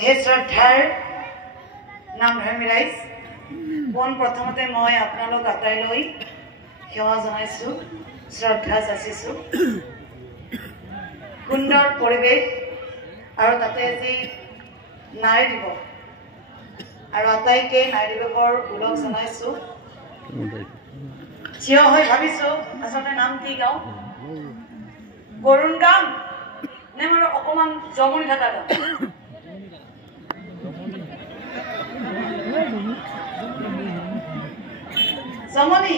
হে শ্ৰদ্ধাৰ নামধৰ্মী ৰাইজ, পোন প্ৰথমতে মই আপোনালোক আটাইলৈ সেৱা জনাইছোঁ, শ্ৰদ্ধা যাচিছোঁ। সুন্দৰ পৰিৱেশ আৰু তাতে যি নাৰী দিৱস আৰু আটাইকে নাৰী দিৱসৰ ওলগ জনাইছোঁ। থিয় হৈ ভাবিছোঁ আচলতে নাম কি গাওঁ, বৰুণ গাম নে মোৰ অকণমান জমনি থকা গাম। জমনি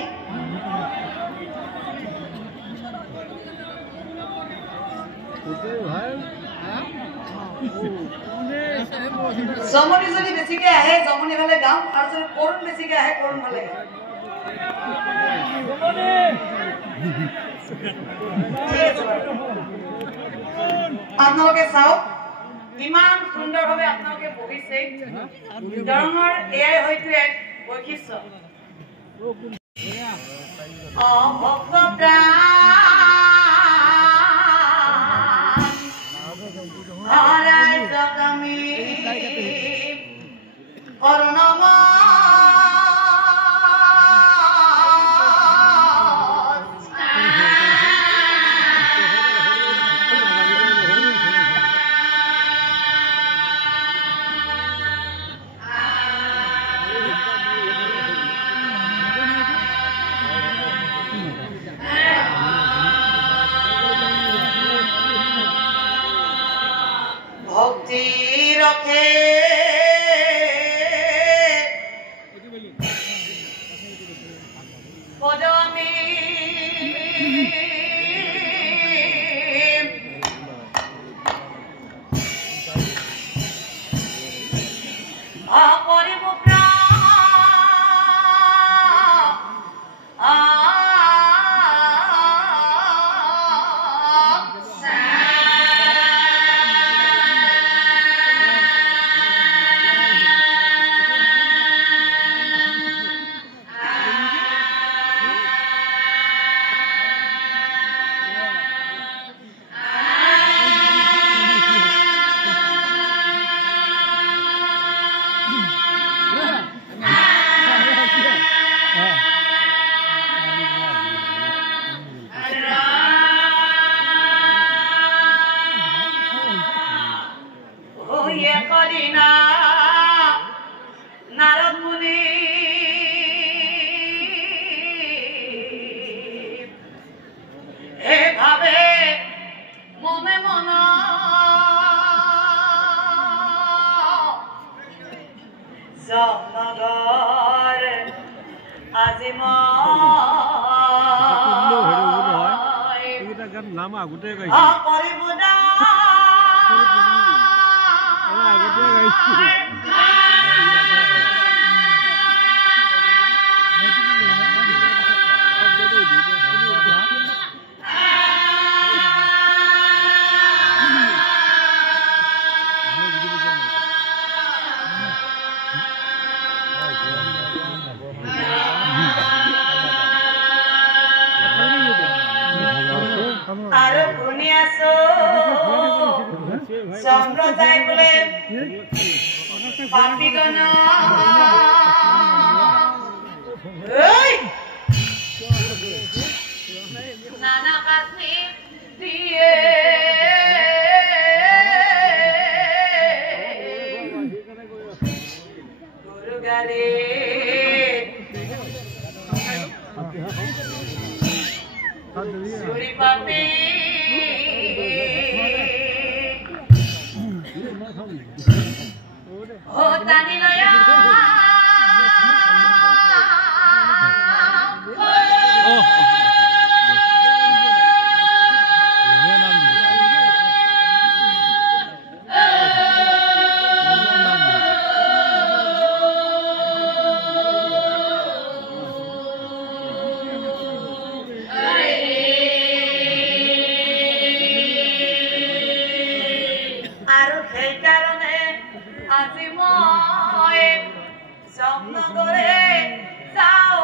জমনি যদি বেছিকে আহে জমনি ফালে গাম, আৰু যদি কৰুণ বেছিকে আহে কৰুণ ফালে গাম। আপোনালোকে চাওক ইমান সুন্দৰভাৱে আপোনালোকে বহিছে। দৰঙৰ এয়াই হয়তো এক বৈশিষ্ট্য। ভক্তি ৰখে পদমী অপৰিব নাৰদ মুনি হে ভাবে মনে মন জগনগৰ আজি নাম আগতে আৰু শুনি আছো সম্প্ৰদায় বোলে পাপিগণ নানা কাশী দিয়ে গুৰু গালে চুৰি পাপি ও টানি লয়া আৰু সেইকাৰণে আজি মই জমনগৰে যাওঁ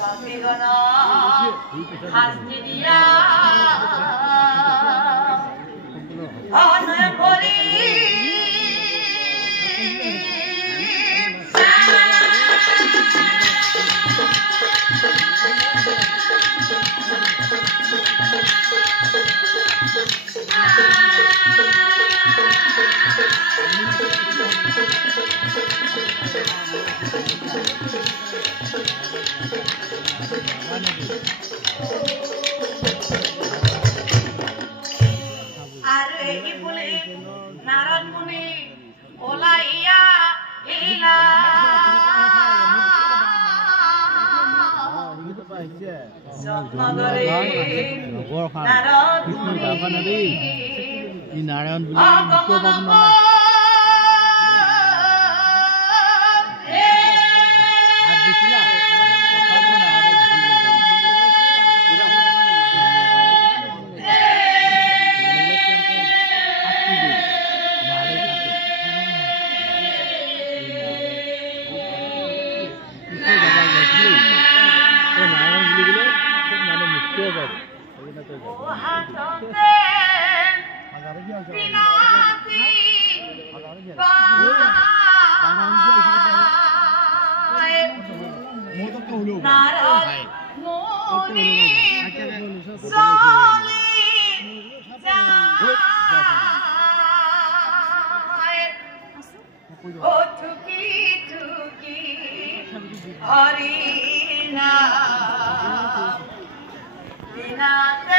পাপিগণ শাস্তি দিয়া অনয় ভৰি নাৰদ মুনি ওলাইয়া হিলা স্বপ্নদৰে নাৰদ মুনি নাৰায়ণ হৰিনা বিনাতে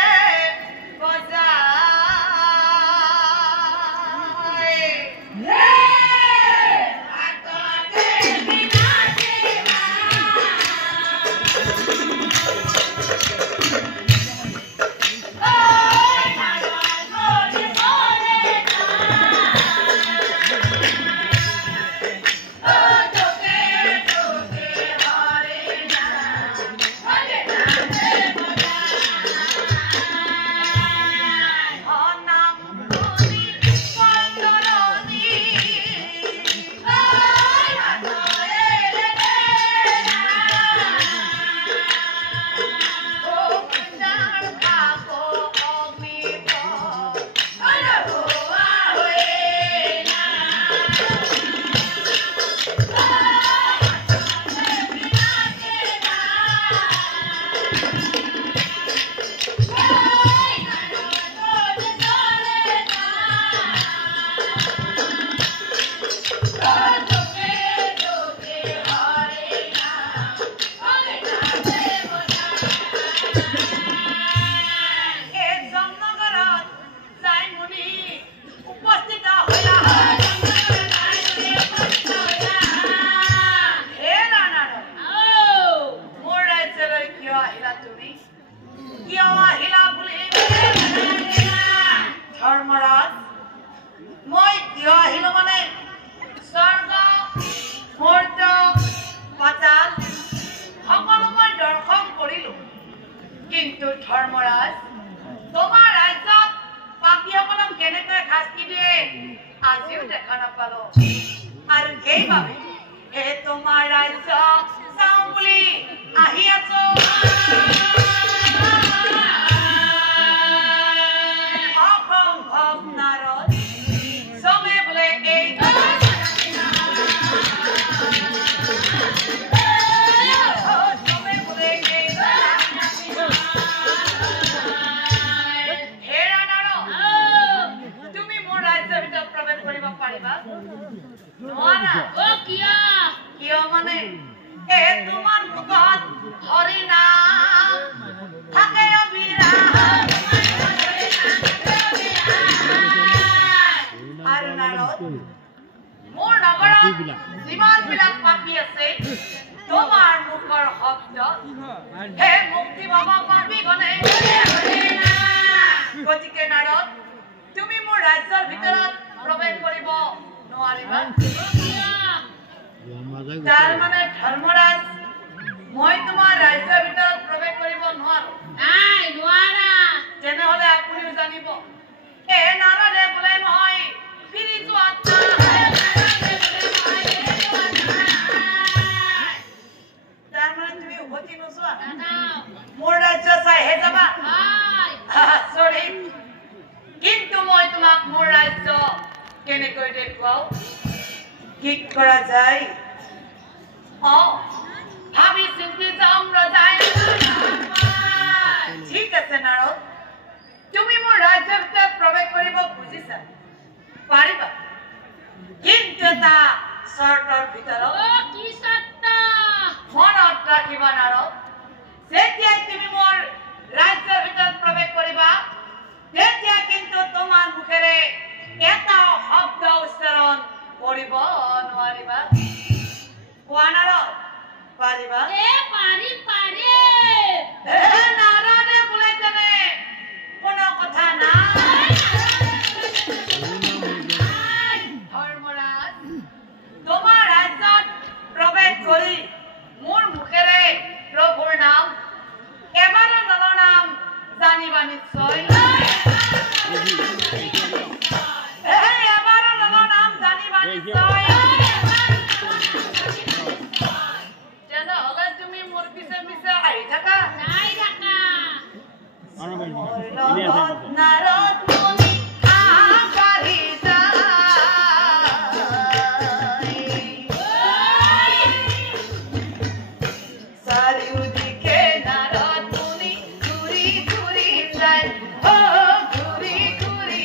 ধৰ্মৰাজ মই কিয় আহিলো মানে স্বৰ্গ মৰ্ত্য পাতাল সকলো মই দৰ্শন কৰিলো কিন্তু ধৰ্মৰাজ তোমাৰ ৰাজ্যত পাপীসকলক কেনেকৈ শাস্তি দিয়ে আজিও দেখা নাপালো আৰু এইবাবে তোমাৰ ৰাজ্য চাওঁ বুলি আহি আছো কিয় মানে তোমাৰ মুখত হৰি নাম থাকে আৰু নাৰদ মোৰ নগৰত যিমানবিলাক পাপী আছে তোমাৰ মুখৰ শব্দ হে মুক্তি পাব পাপীগণে গতিকে নাৰদ তুমি মোৰ ৰাজ্যৰ ভিতৰত প্ৰৱেশ কৰিব নোৱাৰিবা তাৰ মানে ধৰ্মৰাজ মই তোমাৰ ৰাজ্যৰ ভিতৰত প্ৰৱেশ কৰিব নোৱাৰো নোৱাৰা তেনেহলে আপুনিও জানিব নাৰদে বোলে মই ফিৰি যোৱাত তাৰ মানে তুমি উভতি নোযোৱা মোৰ ৰাজ্য চাই কি কৰা যায় ভাবি চিন্তি যাম ৰজাই ঠিক আছে নাৰদ তুমি মোৰ ৰাজ্যৰ ভিতৰত প্ৰৱেশ কৰিব খুজিছা পাৰিবা কিন্তু এটা চৰ্তৰ ভিতৰত কি চৰ্ত মনত ৰাখিবা নাৰদ যেতিয়াই তুমি মোৰ ৰাজ্যৰ ভিতৰত প্ৰৱেশ কৰিবা তেতিয়া কিন্তু তোমাৰ মুখেৰে এটা শব্দ উচ্চাৰণ কৰিব নোৱাৰিবা কোৱা নাৰদ পাৰিবা নাৰদে বোলে তেনে কোনো কথা নাই ধৰ্মৰাজ তোমাৰ ৰাজ্যত প্ৰৱেশ কৰি মোৰ মুখেৰে প্ৰভুৰ নাম এবাৰো নলনাম জানিবা নিশ্চয় এবাৰো নলনাম জানিবা নিশ্চয় তেনেহ'লে তুমি মোৰ পিছে পিছে আহি থাকা নাৰদ মুনি আগবাঢ়ি চাৰিওদিশে নাৰদ মুনি ঘূৰি ঘূৰি যায় ঘূৰি ঘূৰি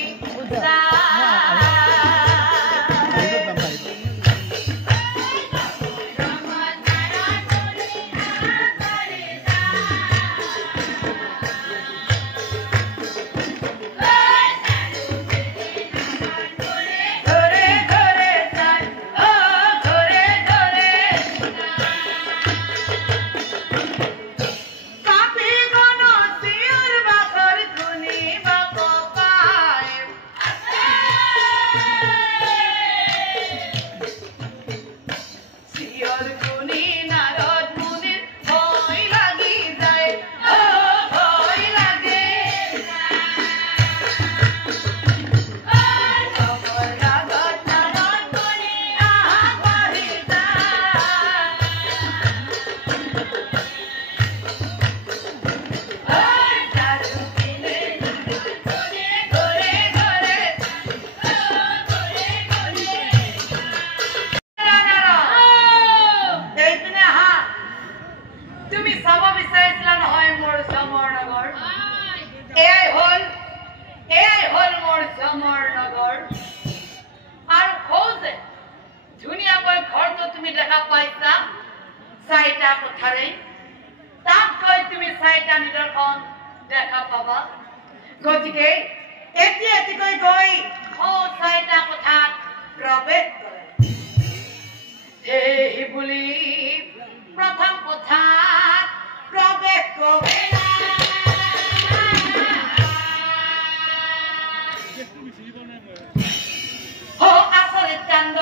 গতিকে এতিয়াকৈ গৈ চাৰিটা কথাত প্ৰৱেশ কৰে এই বুলি প্ৰথম কথাত প্ৰৱেশ কৰে আচৰিত কাণ্ড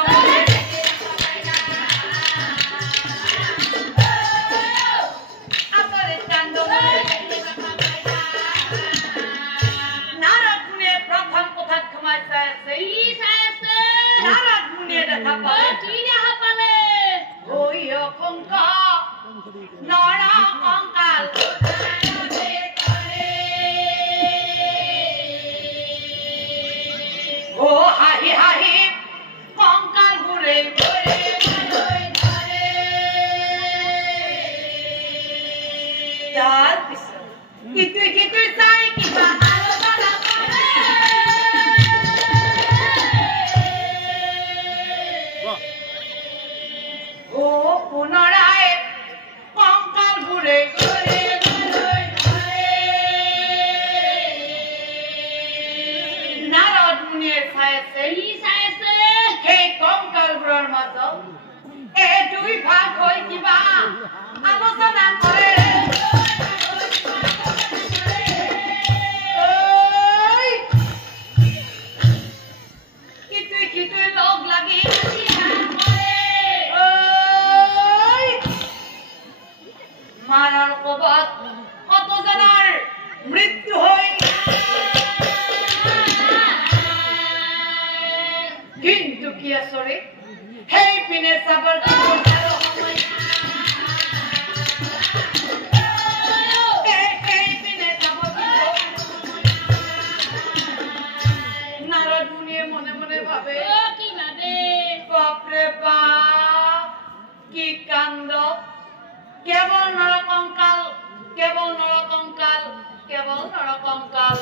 নরকঙ্কাল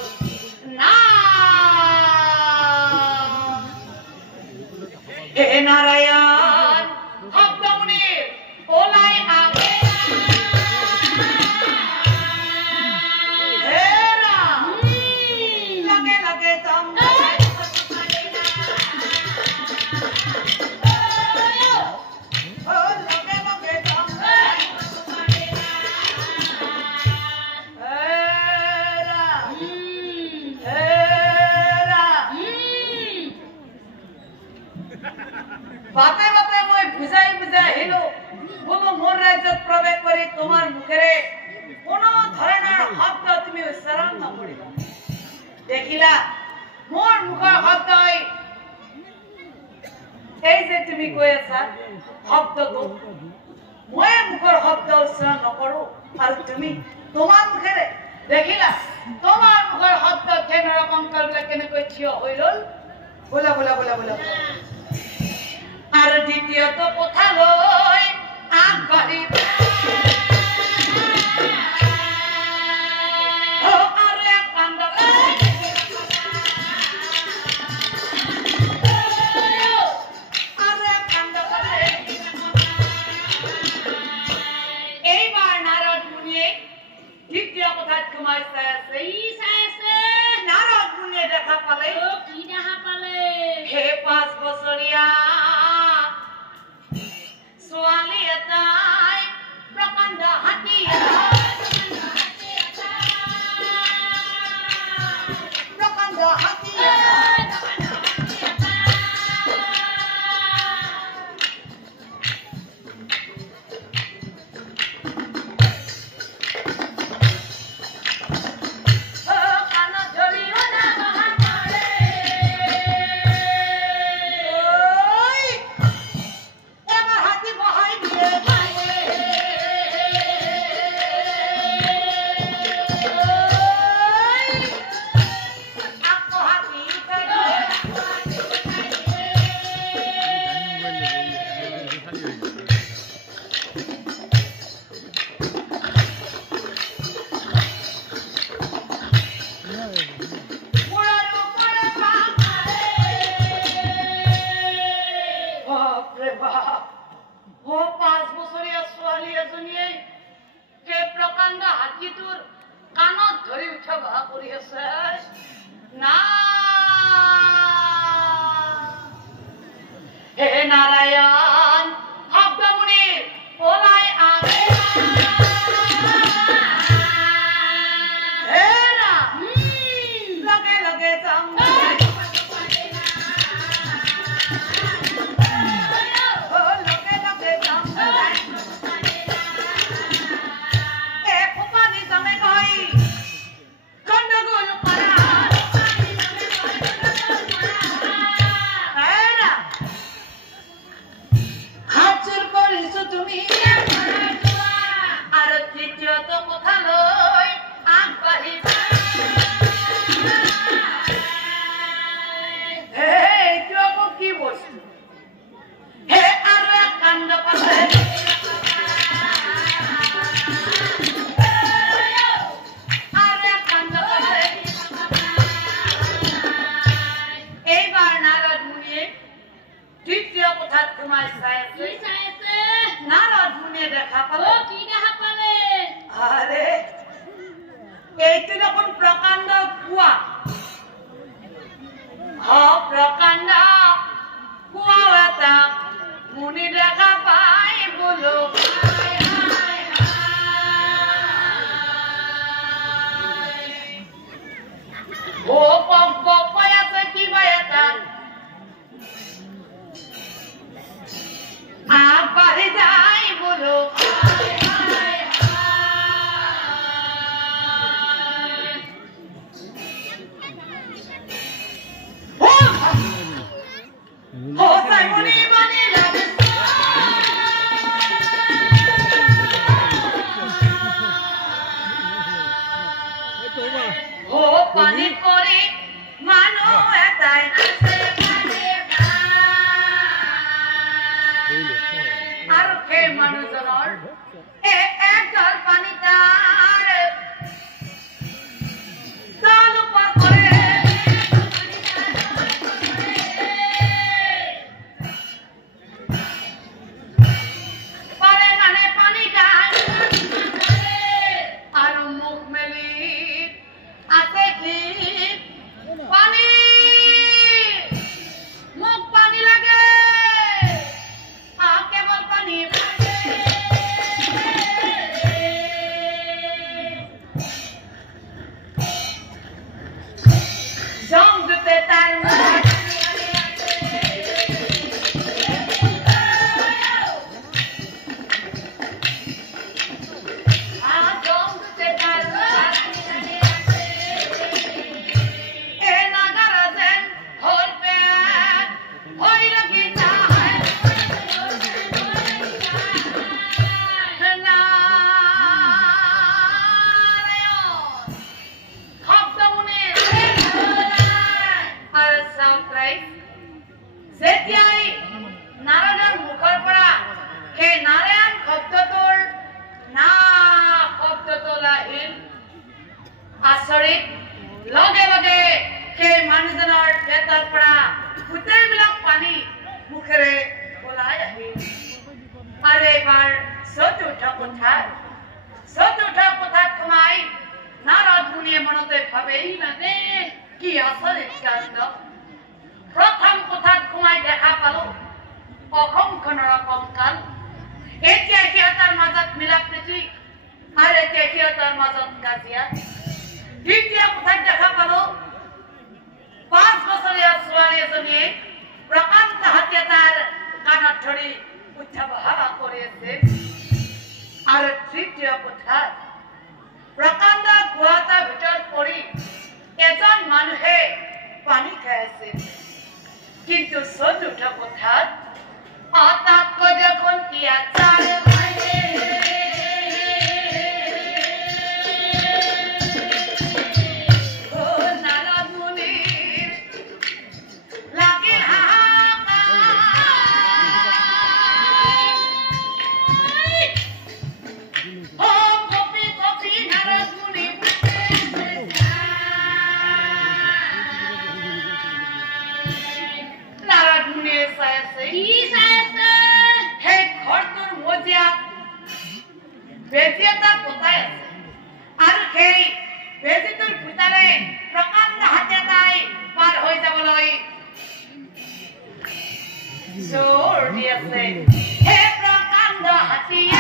না হে নারায়ণ ভক্তমুনির ওলাই আগে হে রাম লগে লগে দম বাতে বাতে মই বুঝাই বুঝাই হিলো বলো মোর রাজ্যত প্রবেশ করি তোমার মুখেরে কোন ধরনের শব্দ তুমি উচ্চারণ নকৰিবা দেখিলা মোৰ মুখৰ শব্দ এই যে তুমি কৈ আছা শব্দটো মই মুখৰ শব্দ উচ্চাৰণ নকৰো আৰু তুমি তোমাৰ মুখেৰে দেখিলা তোমাৰ মুখৰ শব্দ নৰকঙ্কাল বিলাক কেনেকৈ থিয় হৈ ৰল বোলা বোলা বোলা বোলা আর দ্বিতীয়ত কথা লই আগবাড়ি এইবার নারদ মুনি দ্বিতীয় কথা তোমার নারদ মুনি দেখা পালে কি দেখা পালে হে 5 বছৰীয়া ছোৱালী এটাই প্ৰকাণ্ড হাতী নারায়ণ ভক্তমুনির ওলাই আগে হে রাম লগে লগে দম লগে লগে দম এ ফুপানি দমে কই গন্ডগোল করা তুমি আর তৃতীয়ত কথা লই আগবাঢ়ি হে এইটো কি বস্তু হে আৰু কাণ্ড পালে এইবাৰ নাৰদ মুনিয়ে তৃতীয় কথাত তোমাৰ চাই আছে নারদ মুনি দেখা পালে কি দেখা পালে আরে এইটো দেখোন প্রকাণ্ড কুয়া প্রকাণ্ড কুয়া এটা মুনি দেখা পাই বলো ও পক আছে কিবা এটা আগবাড়ি যাই বলো পানি করে মানো এটাই আছে আর কে মানুষজনের একজল পানি তার Hey, Prakanda Hatia!